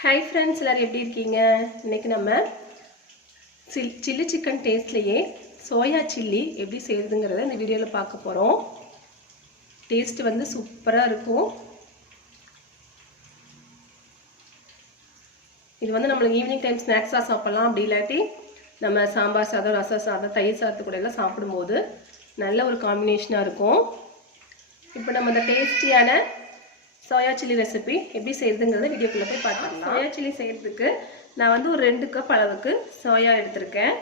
Hi friends, எல்லாரும் எப்படி இருக்கீங்க? இன்னைக்கு நம்ம சில்லி சிக்கன் டேஸ்ட்லயே சோயா சில்லி எப்படி செய்யறதுங்கறத இந்த வீடியோல பார்க்க போறோம். டேஸ்ட் வந்து சூப்பரா இருக்கும். இது வந்து நம்ம ஈவினிங் டைம் ஸ்நாக்ஸா சாப்பிடலாம். அப்படி இல்லாட்டி நம்ம சாம்பார் சாதம், ரசம் சாதம், தயிர் சாதத்து கூட எல்லாம் சாப்பிடும்போது நல்ல ஒரு காம்பினேஷனா இருக்கும். இப்போ நம்ம இந்த டேஸ்டியான soya chilli ரெசிபி எப்படி செய்யறதுங்கறத வீடியோக்குள்ள போய் பார்க்கலாம். soya chilli செய்யிறதுக்கு நான் வந்து ஒரு 2 கப் அளவுக்கு சோயா எடுத்துர்க்கேன்.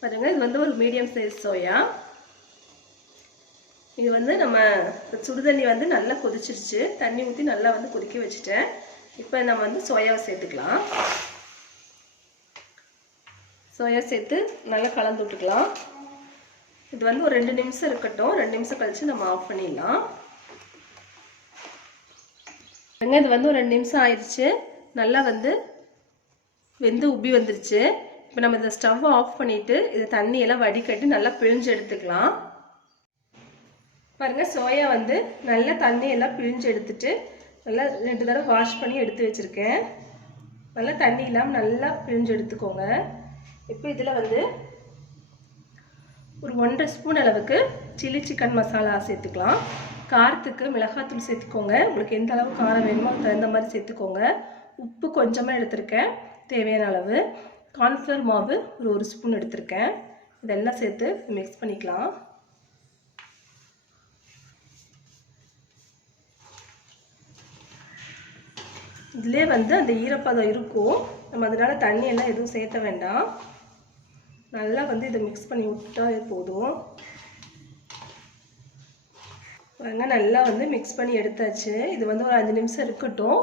பாருங்க இது வந்து ஒரு மீடியம் சைஸ் சோயா. இது வந்து நம்ம சுடுதண்ணி வந்து நல்லா கொதிச்சிருச்சு. தண்ணி ஊத்தி நல்லா வந்து கொதிக்க வச்சிட்டேன். இப்போ நம்ம வந்து சோயாவை சேர்த்துக்கலாம். சோயா சேர்த்து நல்லா கலந்து விட்டுக்கலாம். இது வந்து ஒரு 2 நிமிஷம் இருக்கட்டும். 2 நிமிஷம் கழிச்சு நம்ம ஆஃப் பண்ணிடலாம். இது வந்து ஒரு 2 நிமிஷம் ஆயிடுச்சு. நல்லா வந்து வெந்து உப்பி வந்துருச்சு. இப்போ நம்ம இந்த ஸ்டவ் ஆஃப் பண்ணிட்டு இது தண்ணி எல்லாம் வடிகட்டி நல்லா பிழிஞ்சு எடுத்துக்கலாம். பாருங்க சோயா வந்து நல்லா தண்ணி எல்லாம் பிழிஞ்சு எடுத்துட்டு நல்லா 2 தடவை வாஷ் பண்ணி எடுத்து வச்சிருக்கேன். நல்லா தண்ணி இல்லாம நல்லா பிழிஞ்சு எடுத்துக்கோங்க. இப்போ இதுல வந்து ஒரு 1.5 ஸ்பூன் அளவுக்கு சில்லி சிக்கன் மசாலா சேர்த்துக்கலாம். காரத்துக்கு மிளகாய்த்தூள் சேர்த்துக்கோங்க. உங்களுக்கு எந்த அளவு காரம் வேணுமோ அதுக்கு தகுந்த மாதிரி சேர்த்துக்கோங்க. உப்பு கொஞ்சமாக எடுத்திருக்கேன் தேவையான அளவு. கார்ன்ஃப்ளவர் மாவு ஒரு 1 ஸ்பூன் எடுத்திருக்கேன். இதெல்லாம் சேர்த்து மிக்ஸ் பண்ணிக்கலாம். இதுலேயே வந்து அந்த ஈரப்பதம் இருக்கும். நம்ம அதனால தண்ணி எல்லாம் எதுவும் சேர்த்த வேண்டாம். நல்லா வந்து இதை மிக்ஸ் பண்ணி விட்டா போதும். பாருங்க நல்லா வந்து மிக்ஸ் பண்ணி எடுத்தாச்சு. இது வந்து ஒரு 5 நிமிஷம் இருக்கட்டும்.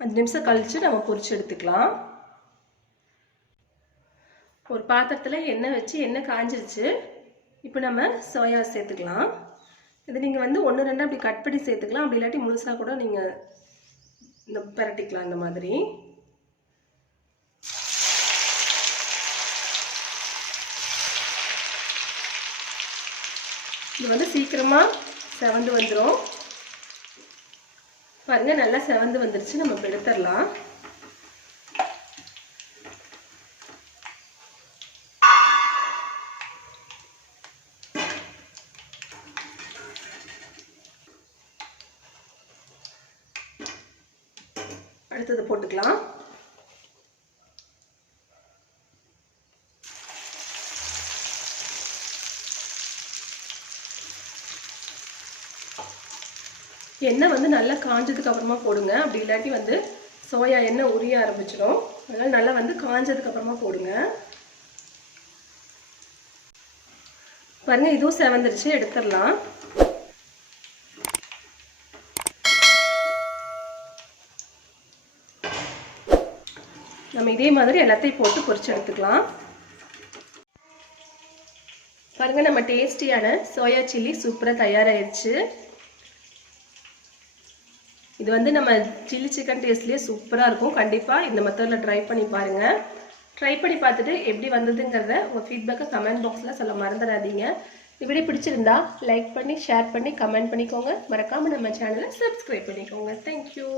5 நிமிஷம் கழிச்சு நம்ம பொரிச்சு எடுத்துக்கலாம். ஒரு பாத்திரத்தில் எண்ணெய் வச்சு எண்ணெய் காஞ்சிருச்சு. இப்போ நம்ம சோயா சேர்த்துக்கலாம். இது நீங்கள் வந்து 1-2 அப்படி கட் பண்ணி சேர்த்துக்கலாம். அப்படி இல்லாட்டி முழுசாக கூட நீங்கள் இந்த பிரட்டிக்கலாம். இந்த மாதிரி இது வந்து சீக்கிரமா செவந்து வந்துடும். பாருங்க நல்லா செவந்து வந்துருச்சு. நம்ம இப்போ எடுத்துடலாம். அடுத்தது போட்டுக்கலாம். எண்ணெய் வந்து நல்லா காஞ்சதுக்கு அப்புறமா போடுங்க. அப்படி இல்லாட்டி வந்து சோயா எண்ணெய் உரிய ஆரம்பிச்சிடும். அதனால நல்லா வந்து காஞ்சதுக்கு அப்புறமா போடுங்க. பாருங்க இதுவும் செவந்துருச்சு. எடுத்துடலாம். நம்ம இதே மாதிரி எல்லாத்தையும் போட்டு பொரிச்சு எடுத்துக்கலாம். பாருங்க நம்ம டேஸ்டியான சோயா சில்லி சூப்பரா தயாராயிருச்சு. இது வந்து நம்ம சில்லி சிக்கன் டேஸ்ட்லேயே சூப்பராக இருக்கும். கண்டிப்பாக இந்த மெத்தடில் ட்ரை பண்ணி பாருங்கள். ட்ரை பண்ணி பார்த்துட்டு எப்படி வந்ததுங்கிறத உங்கள் ஃபீட்பேக்கை கமெண்ட் பாக்ஸில் சொல்ல மறந்துடாதீங்க. இந்த வீடியோ பிடிச்சிருந்தா லைக் பண்ணி ஷேர் பண்ணி கமெண்ட் பண்ணிக்கோங்க. மறக்காமல் நம்ம சேனலை சப்ஸ்கிரைப் பண்ணிக்கோங்க. தேங்க்யூ.